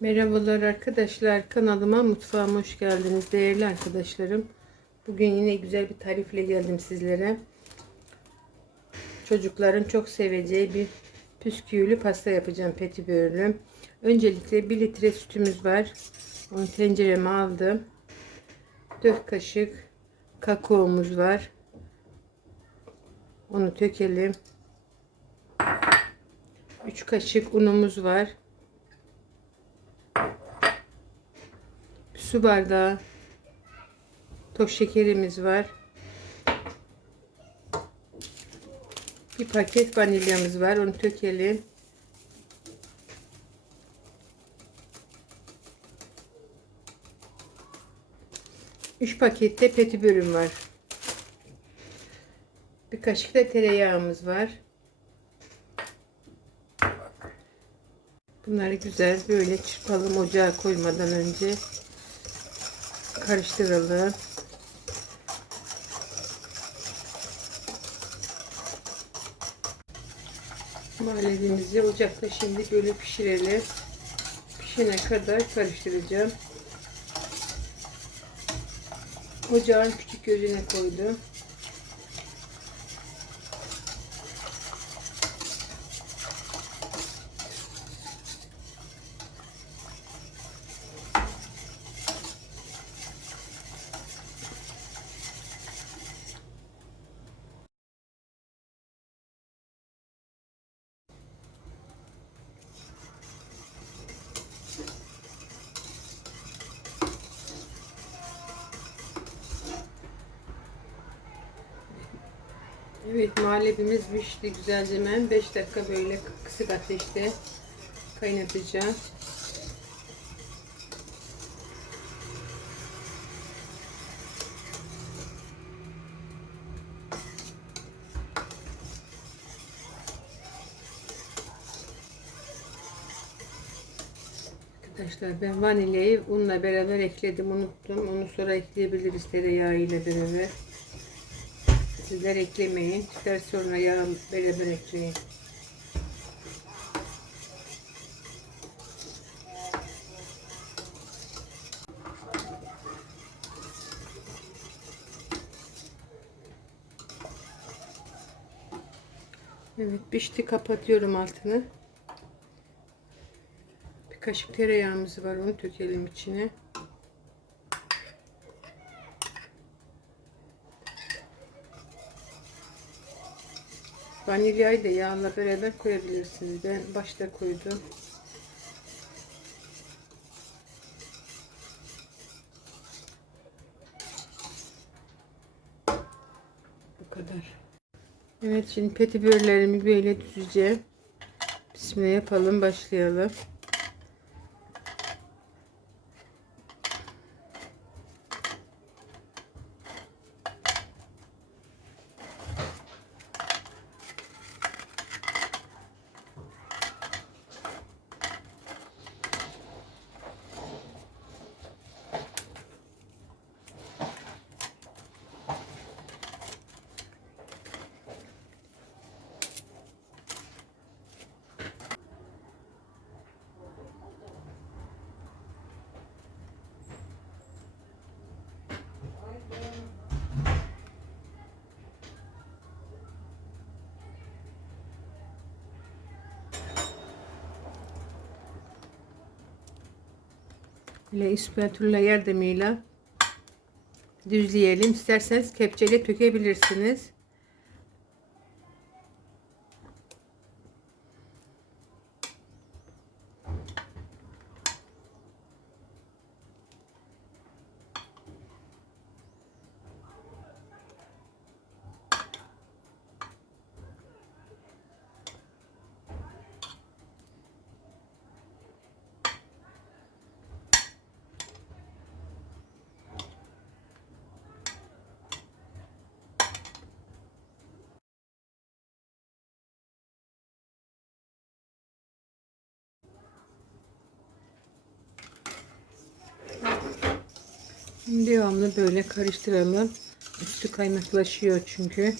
Merhabalar arkadaşlar kanalıma mutfağıma hoş geldiniz değerli arkadaşlarım. Bugün yine güzel bir tarifle geldim sizlere. Çocukların çok seveceği bir püsküvülü pasta yapacağım petibörlü. Öncelikle 1 litre sütümüz var. Onu tencereme aldım. 4 kaşık kakaomuz var. Onu tökelim. 3 kaşık unumuz var. Su bardağı toz şekerimiz var. Bir paket vanilyamız var. Onu tökelim. Üç pakette petibörüm var. Bir kaşık da tereyağımız var. Bunları güzel böyle çırpalım ocağa koymadan önce karıştıralım. Muhallebimizi ocakta şimdi böyle pişirelim. Pişene kadar karıştıracağım. Ocağın küçük gözüne koydum. Evet muhallebimiz pişti güzelce hemen 5 dakika böyle kısık ateşte kaynatacağım. Arkadaşlar ben vanilyayı unla beraber ekledim unuttum. Onu sonra ekleyebiliriz tereyağı ile beraber. Sizler eklemeyin. Çıkar sonra yağ beraber ekleyin. Evet pişti kapatıyorum altını. Bir kaşık tereyağımız var onu tökelim içine. Vanilyayı da yağla beraber koyabilirsiniz. Ben başta koydum. Bu kadar. Evet şimdi petibörlerimi böyle düzeceğim. Bismillah yapalım başlayalım. Böyle ispatula yardımıyla düzleyelim. İsterseniz kepçeyle tökebilirsiniz. Devamlı böyle karıştıralım. Üstü kaymaklaşıyor çünkü.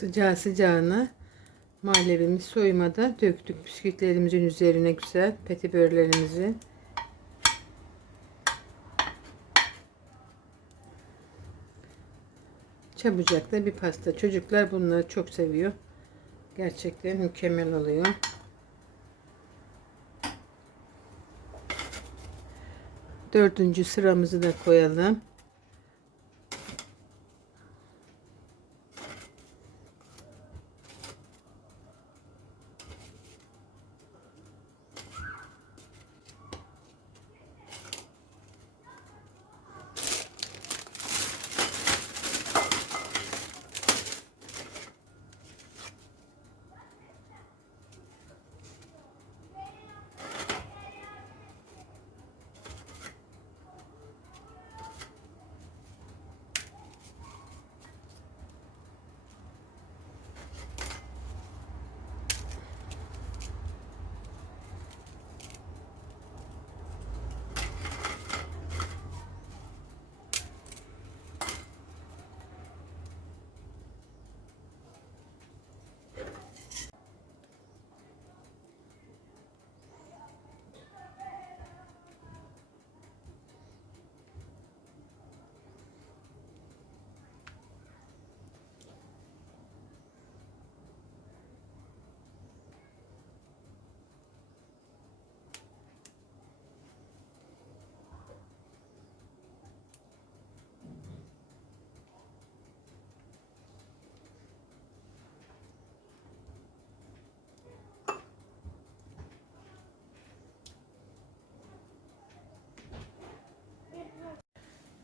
Sıcağı sıcağına muhallebimiz soymadan döktük bisküvitlerimizin üzerine güzel petibörlerimizi. Çabucak da bir pasta. Çocuklar bunları çok seviyor. Gerçekten mükemmel oluyor. Dördüncü sıramızı da koyalım.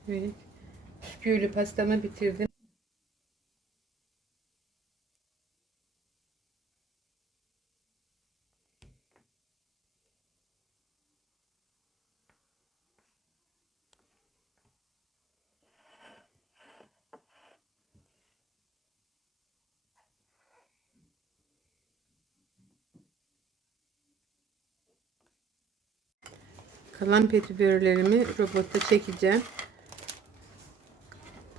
Evet. Bisküvili pastamı bitirdim. Kalan petibörlerimi robotta çekeceğim.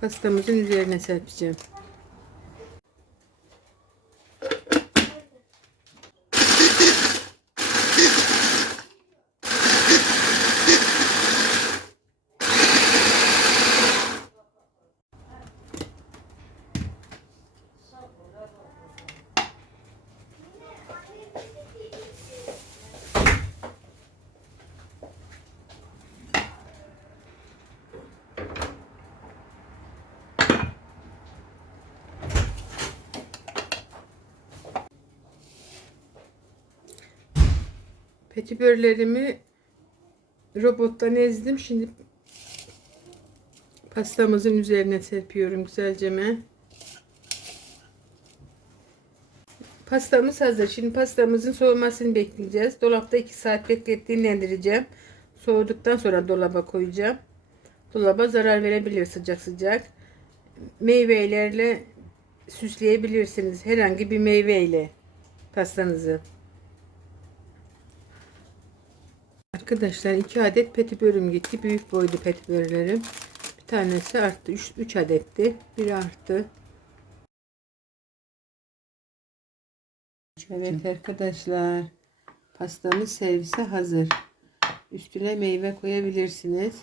Pastamızın üzerine serpeceğim. Petibörlerimi robottan ezdim. Şimdi pastamızın üzerine serpiyorum güzelce. Pastamız hazır. Şimdi pastamızın soğumasını bekleyeceğiz. Dolapta 2 saat bekletip dinlendireceğim. Soğuduktan sonra dolaba koyacağım. Dolaba zarar verebilir sıcak sıcak. Meyvelerle süsleyebilirsiniz. Herhangi bir meyveyle pastanızı. Arkadaşlar 2 adet petibörüm gitti. Büyük boydu petibörlerim. Bir tanesi arttı. 3 adetti. Biri arttı. Evet arkadaşlar. Pastamız servise hazır. Üstüne meyve koyabilirsiniz.